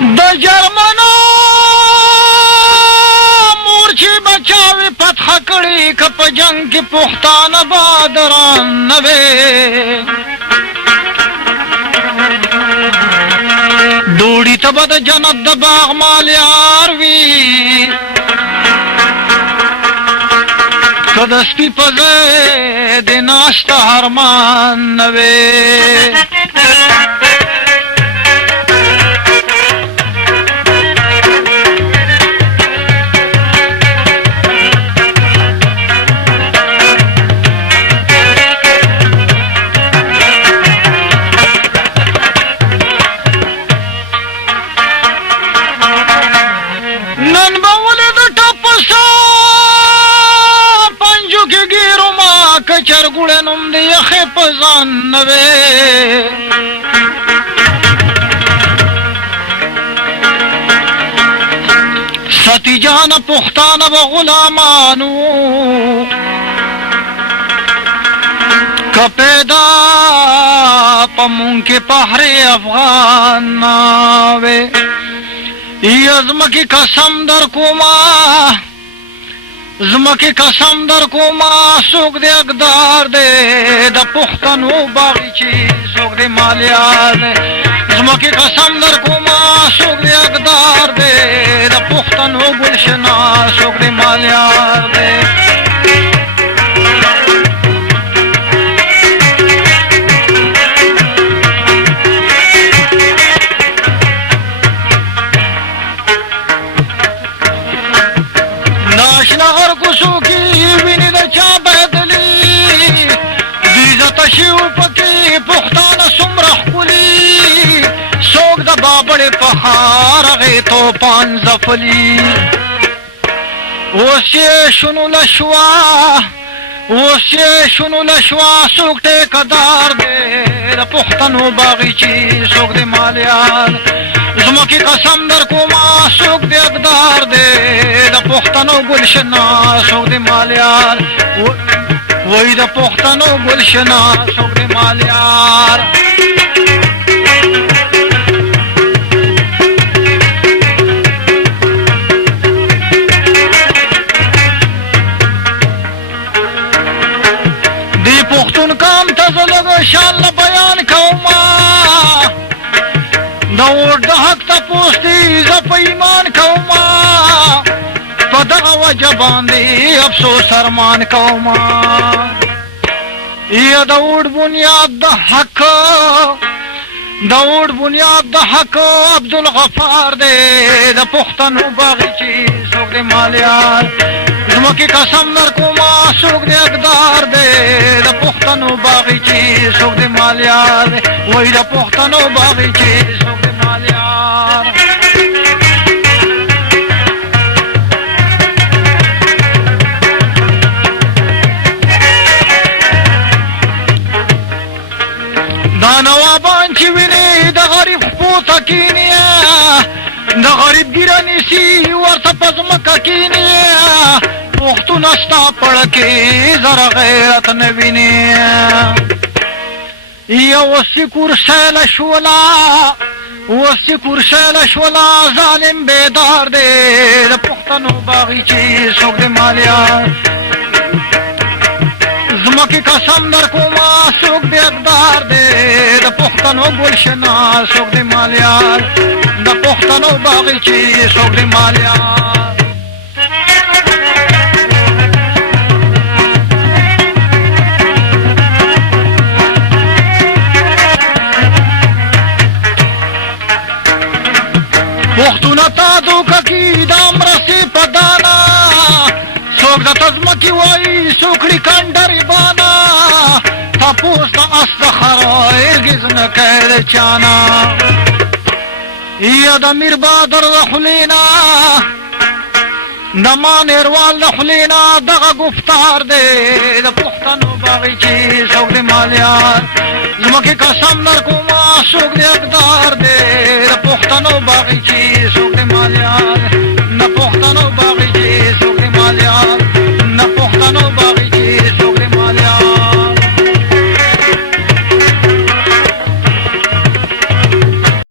د جرمنو مورچې بچاوې فتح کړي که په جنګ کې پښتانه بادران نه وې ډوډۍ ته به د جنت د باغ مالیار وي که د سپي په ځای د ناشته هرمان نه وې چرګوړه نوم د یخې په ځان نه وې ستی جانه پښتانه به غلامانو که پیدا په مونږ کې پهر افغان نه وې یا زمکې قسم در کومه زمکې قسم در کومه څوک د اقدار دی د پښتنو باغچې څوک د مالیار دی زمکې قسم در کومه څوک د اقدار دی د پښتنو ګلشنا څوک د مالیار دی بابڑ پہاڑ غی تو پان زفلی اوسی شنو لشوا سوک ٹیکدار دے دا پختنو باغیچی سوک دے مالیار زمکی قسم در کوما سوک دے اقدار دے دا پختنو گلشنا سوک دے مالیار وی دا پختنو گلشنا سوک دے مالیار شان بیان کوما نور د حق تپوس دی ز په ایمان کوما په دغه وجه باندې افسوس ارمان کوما یا د وډ بنیاد د حق عبدالغفار دی د پښتنو باغچې څوک د مالیار زمکې قسم در کوما څوک د اقدار دی د پښتنو باغچې څوک د مالیار وای د پښتنو باغچې څوک د مالیار دا نوابان چې ویني د غریب پوته کینیا د غریب ګیره نیسي ورته په ځمکه کینیا پښتون ستا پړکې زره غیرت نه ویني یا اوسې کورسیله شولا ظالم بیدار دی د پښتنو باغچې څوک د مالیار زمکې قسم در کومه څوک د اقدار دی د پښتنو ګلشنا څوک د مالیار د پښتنو باغچې څوک د مالیار پښتونه تا دوکه کې د مرسې په دانا څوک د تزمکې وایي څوک کړي کنډرې بانا تپوس د اس د خرایږز نه کوي د چانا یا د میر بادر د خلینا د مانیروال د خلینا دغه گفتار دی د پښتنو باغچې څوک د مالیار زمکې قسم در کومه څوک د اقدار دی د پښتنو باغچې